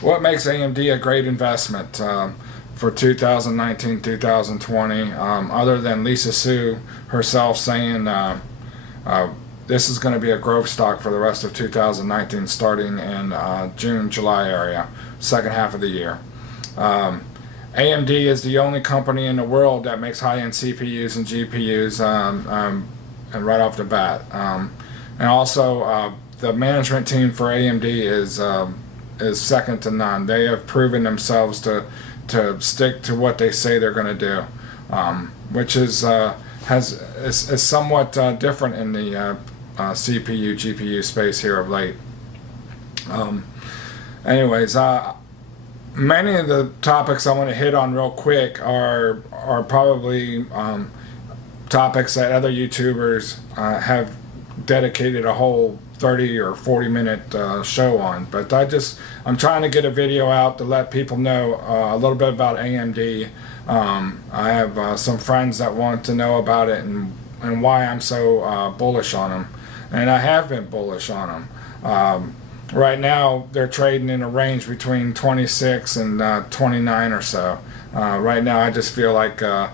what makes AMD a great investment for 2019-2020, other than Lisa Su herself saying this is going to be a growth stock for the rest of 2019, starting in June, July area, second half of the year. AMD is the only company in the world that makes high-end CPUs and GPUs, and right off the bat. And also, the management team for AMD is second to none. They have proven themselves to stick to what they say they're going to do, which is somewhat different in the CPU GPU space here of late. Anyways, many of the topics I want to hit on real quick are probably topics that other YouTubers have dedicated a whole 30 or 40 minute show on, but I'm trying to get a video out to let people know a little bit about AMD. I have some friends that want to know about it and why I'm so bullish on them, and I have been bullish on them. Right now they're trading in a range between 26 and 29 or so. Right now I just feel like they're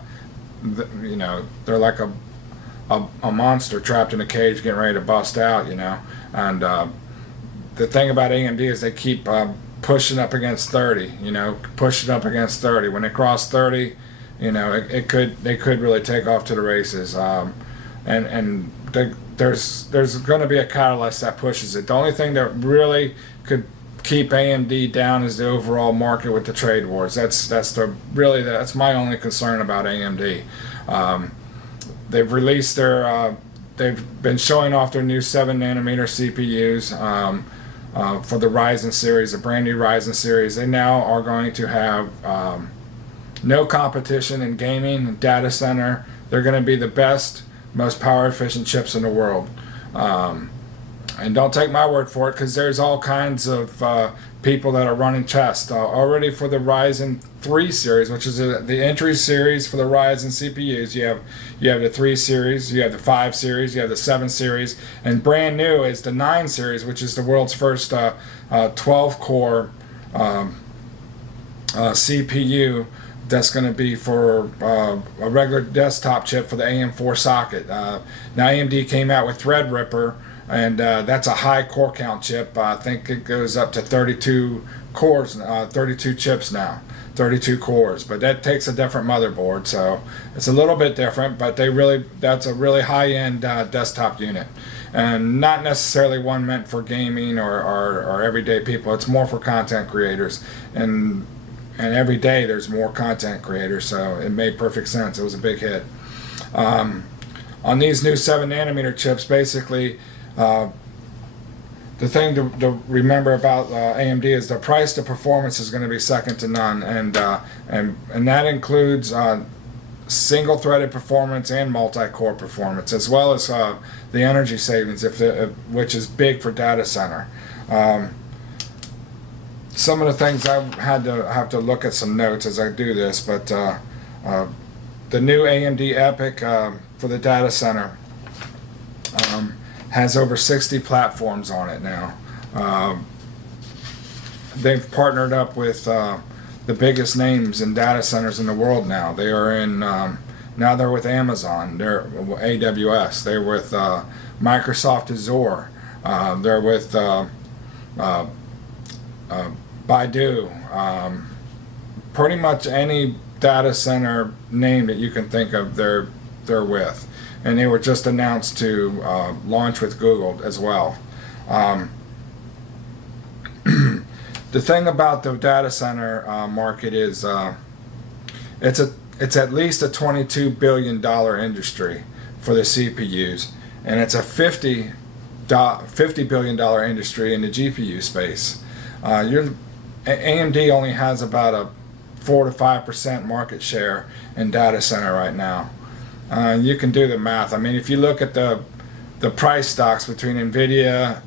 like a monster trapped in a cage getting ready to bust out, and the thing about AMD is they keep pushing up against 30, pushing up against 30. When they cross 30, they could really take off to the races, and there's going to be a catalyst that pushes it. The only thing that really could keep AMD down is the overall market with the trade wars. That's my only concern about AMD. They've released they've been showing off their new 7nm CPUs for the Ryzen series, a brand new Ryzen series. They now are going to have no competition in gaming and data center. They're going to be the best, most power efficient chips in the world. And don't take my word for it, because there's all kinds of people that are running tests already for the Ryzen 3 series, which is the entry series for the Ryzen CPUs. You have the 3 series, you have the 5 series, you have the 7 series, and brand new is the 9 series, which is the world's first 12-core CPU that's going to be for a regular desktop chip for the AM4 socket. Now AMD came out with Threadripper, and that's a high core count chip. I think it goes up to 32 cores, 32 chips now, 32 cores. But that takes a different motherboard, so it's a little bit different. But that's a really high-end desktop unit, and not necessarily one meant for gaming or everyday people. It's more for content creators, and every day there's more content creators, so it made perfect sense. It was a big hit. On these new 7nm chips, basically, the thing to remember about AMD is the price to performance is going to be second to none, and that includes single threaded performance and multi-core performance, as well as the energy savings, which is big for data center. Some of the things I have to look at some notes as I do this, but the new AMD EPYC for the data center has over 60 platforms on it now. They've partnered up with the biggest names in data centers in the world now. They are in, now they're with Amazon, they're AWS, they're with Microsoft Azure, they're with Baidu, pretty much any data center name that you can think of, they're with. And they were just announced to launch with Google as well. The thing about the data center market is it's at least a $22 billion industry for the CPUs, and it's a $50 billion industry in the GPU space. AMD only has about a 4 to 5% market share in data center right now. You can do the math. I mean, if you look at the price stocks between NVIDIA,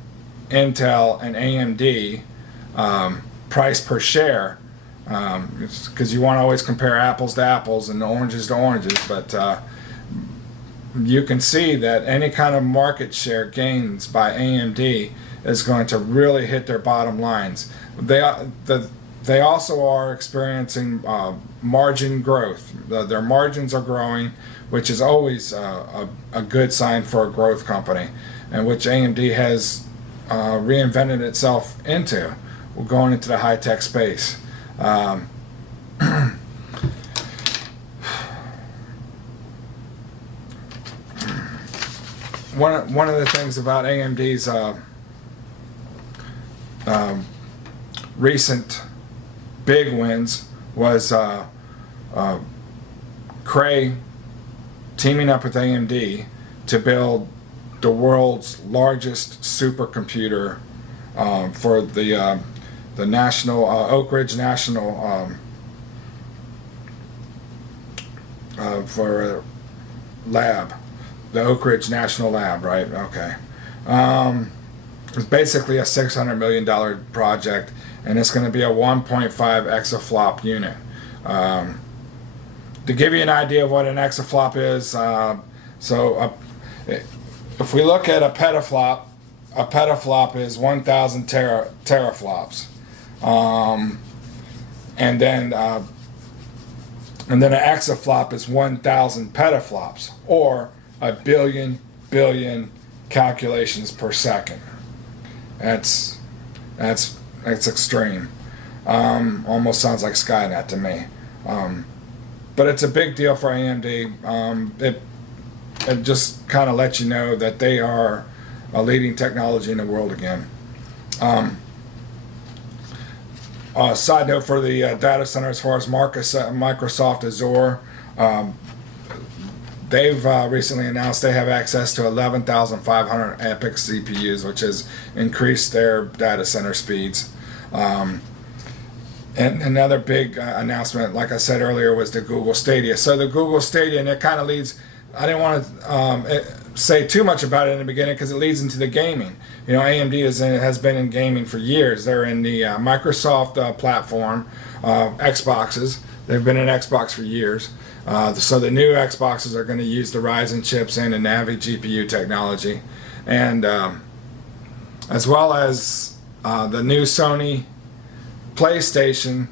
Intel, and AMD, price per share, because you want to always compare apples to apples and oranges to oranges, but you can see that any kind of market share gains by AMD is going to really hit their bottom lines. they also are experiencing margin growth. Their margins are growing, which is always a good sign for a growth company, and which AMD has reinvented itself into. We're going into the high-tech space. One of the things about AMD's recent big wins was Cray teaming up with AMD to build the world's largest supercomputer for the national Oak Ridge National for lab, the Oak Ridge National Lab, right? Okay. It's basically a $600 million project, and it's going to be a 1.5 exaflop unit. To give you an idea of what an exaflop is, if we look at a petaflop is 1,000 teraflops, and then an exaflop is 1,000 petaflops, or a billion calculations per second. That's extreme. Almost sounds like Skynet to me. But it's a big deal for AMD. It just kind of lets you know that they are a leading technology in the world again. Side note for the data center, as far as Microsoft Azure, they've recently announced they have access to 11,500 EPYC CPUs, which has increased their data center speeds. And another big announcement, like I said earlier, was the Google Stadia. So the Google Stadia, and it kind of leads, I didn't want to say too much about it in the beginning because it leads into the gaming. You know, AMD has been in gaming for years. They're in the Microsoft platform, Xboxes. They've been in Xbox for years. So the new Xboxes are going to use the Ryzen chips and the Navi GPU technology. And as well as the new Sony PlayStation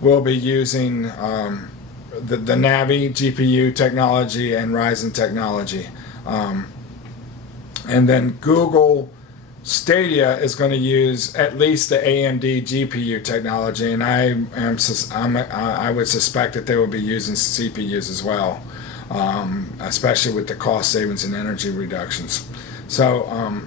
will be using the Navi GPU technology and Ryzen technology. And then Google Stadia is going to use at least the AMD GPU technology, and I would suspect that they will be using CPUs as well, especially with the cost savings and energy reductions. So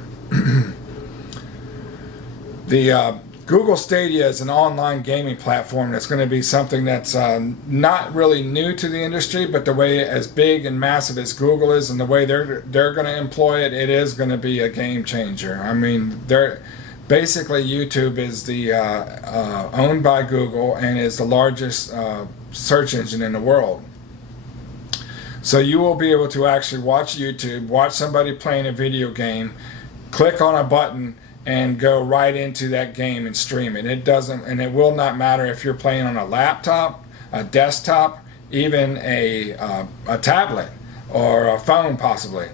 the Google Stadia is an online gaming platform that's going to be something that's not really new to the industry, but the way as big and massive as Google is and the way they're going to employ it, it is going to be a game changer. I mean, basically YouTube is the owned by Google and is the largest search engine in the world. So you will be able to actually watch YouTube, watch somebody playing a video game, click on a button, and go right into that game and stream it. It doesn't, and it will not matter if you're playing on a laptop, a desktop, even a tablet or a phone possibly.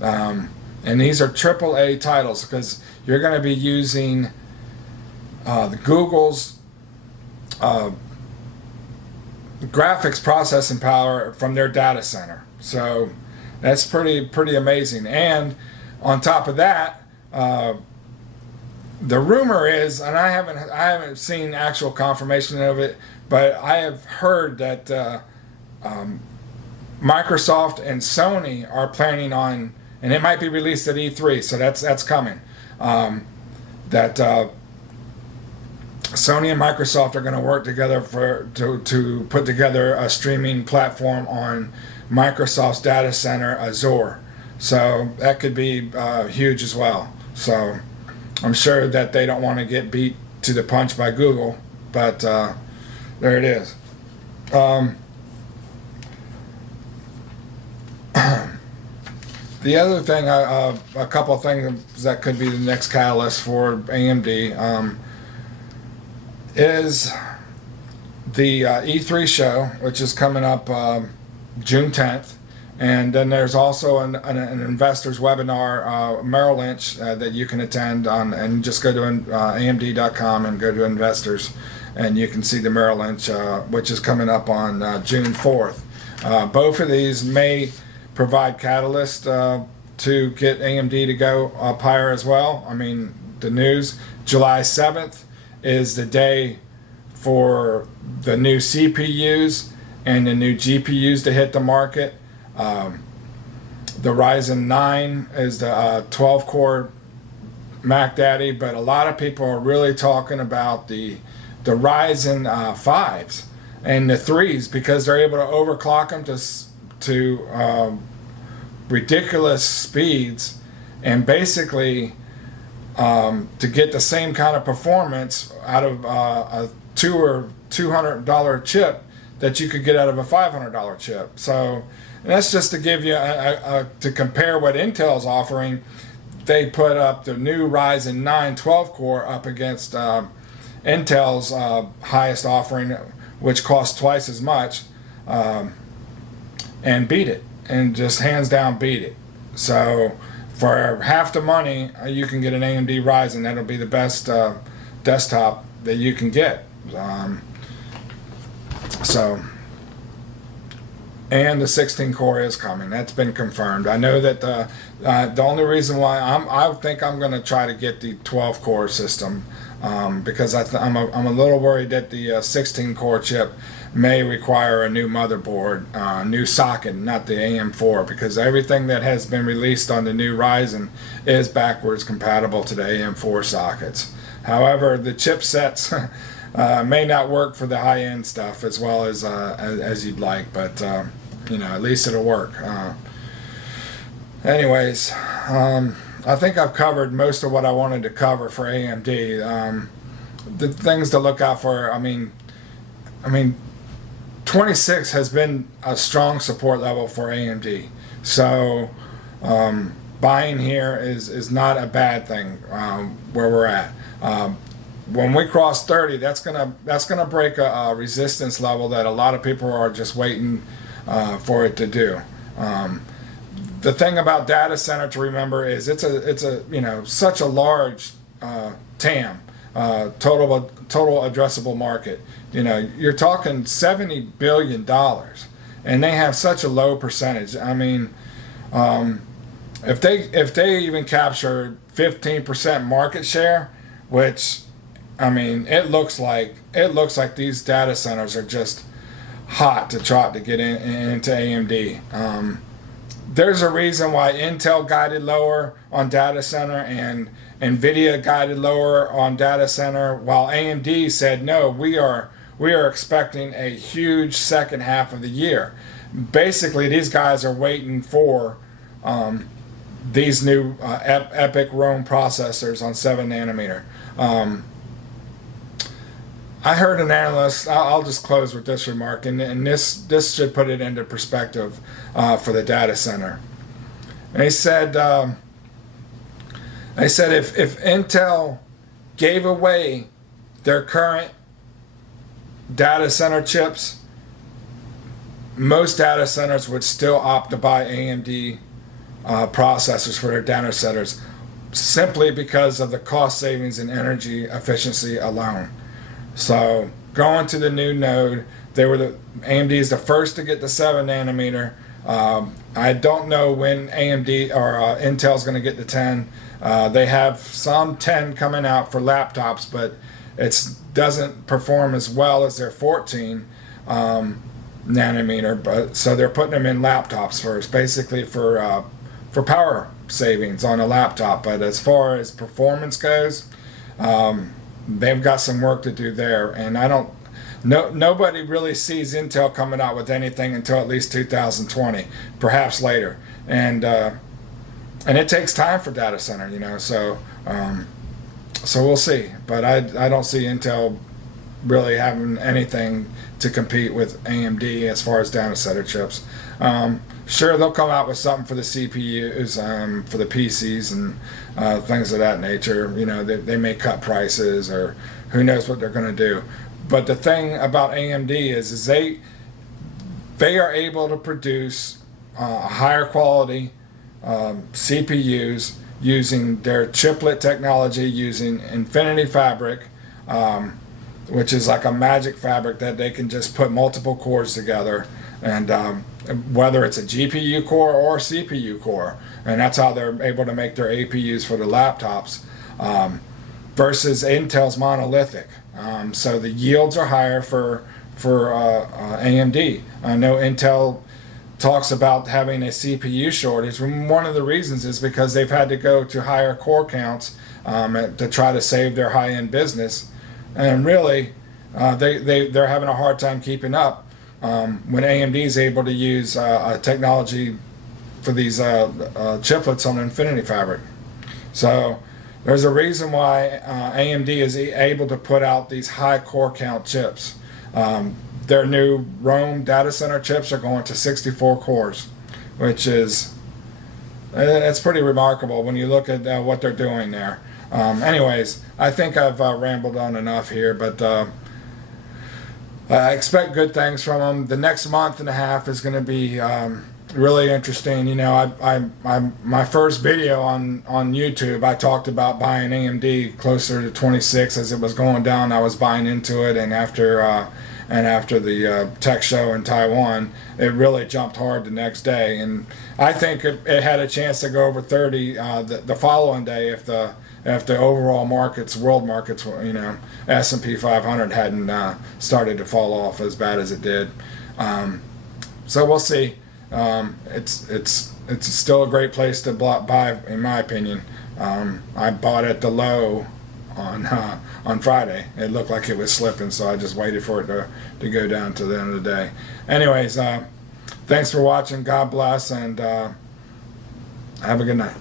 And these are AAA titles because you're going to be using the Google's graphics processing power from their data center. So that's pretty amazing. And on top of that, the rumor is, and I haven't seen actual confirmation of it, but I have heard that Microsoft and Sony are planning on, and it might be released at E3, so that's coming. That Sony and Microsoft are going to work together to put together a streaming platform on Microsoft's data center Azure. So that could be huge as well. So I'm sure that they don't want to get beat to the punch by Google, but there it is. The other thing, a couple of things that could be the next catalyst for AMD is the E3 show, which is coming up June 10th, And then there's also an investors webinar, Merrill Lynch, that you can attend on, and just go to amd.com and go to investors, and you can see the Merrill Lynch, which is coming up on June 4th. Both of these may provide catalyst to get AMD to go up higher as well. I mean, the news, July 7th is the day for the new CPUs and the new GPUs to hit the market. The Ryzen 9 is the 12-core Mac Daddy, but a lot of people are really talking about the Ryzen 5s and the 3s, because they're able to overclock them to ridiculous speeds, and basically to get the same kind of performance out of a $200 chip that you could get out of a $500 chip. So, and that's just to give you to compare what Intel's offering. They put up the new Ryzen 9 12-core up against Intel's highest offering, which costs twice as much, and beat it, and just hands down beat it. So for half the money, you can get an AMD Ryzen. That'll be the best desktop that you can get. And the 16 core is coming. That's been confirmed. I know that the only reason why I think I'm going to try to get the 12 core system, because I'm a little worried that the 16 core chip may require a new motherboard, new socket, not the AM4, because everything that has been released on the new Ryzen is backwards compatible to the AM4 sockets. However, the chipsets may not work for the high-end stuff as well as you'd like, but you know, at least it'll work. Anyways, I think I've covered most of what I wanted to cover for AMD. The things to look out for, I mean, 26 has been a strong support level for AMD, so buying here is not a bad thing where we're at. When we cross 30, that's gonna break a resistance level that a lot of people are just waiting for it to do. The thing about data center to remember is it's a you know, such a large TAM, total addressable market. You know, you're talking $70 billion, and they have such a low percentage. I mean, if they even capture 15% market share, which, I mean, it looks like these data centers are just hot to trot to get into AMD. There's a reason why Intel guided lower on data center and Nvidia guided lower on data center, while AMD said no, we are expecting a huge second half of the year. Basically, these guys are waiting for these new EPYC Rome processors on 7 nanometer. I heard an analyst, I'll just close with this remark, and this should put it into perspective for the data center. And he said if Intel gave away their current data center chips, most data centers would still opt to buy AMD processors for their data centers, simply because of the cost savings and energy efficiency alone. So going to the new node, AMD is the first to get the 7 nanometer. I don't know when AMD or Intel's going to get the 10. They have some 10 coming out for laptops, but it doesn't perform as well as their 14 nanometer. But so they're putting them in laptops first, basically for power savings on a laptop. But as far as performance goes, they've got some work to do there, and nobody really sees Intel coming out with anything until at least 2020, perhaps later, and it takes time for data center, you know. So we'll see, but I don't see Intel really having anything to compete with AMD as far as data center chips. Sure, they'll come out with something for the CPUs, for the PCs and things of that nature. You know, they may cut prices, or who knows what they're going to do. But the thing about AMD is they are able to produce higher quality CPUs using their chiplet technology, using Infinity Fabric, which is like a magic fabric that they can just put multiple cores together, and whether it's a GPU core or a CPU core, and that's how they're able to make their APUs for the laptops, versus Intel's monolithic. So the yields are higher for AMD. I know Intel talks about having a CPU shortage. One of the reasons is because they've had to go to higher core counts to try to save their high-end business, and really they're having a hard time keeping up when AMD is able to use a technology for these chiplets on Infinity Fabric. So there's a reason why AMD is able to put out these high core count chips. Their new Rome data center chips are going to 64 cores, which is, it's pretty remarkable when you look at what they're doing there. Anyways, I think I've rambled on enough here, but I expect good things from them. The next month and a half is going to be really interesting. You know, my first video on YouTube, I talked about buying AMD closer to 26 as it was going down. I was buying into it, and after the tech show in Taiwan, it really jumped hard the next day, and I think it had a chance to go over 30 the following day if the overall markets, world markets, you know, S&P 500 hadn't started to fall off as bad as it did. So we'll see. It's still a great place to buy, in my opinion. I bought at the low on Friday. It looked like it was slipping, so I just waited for it to go down to the end of the day. Anyways, thanks for watching. God bless, and have a good night.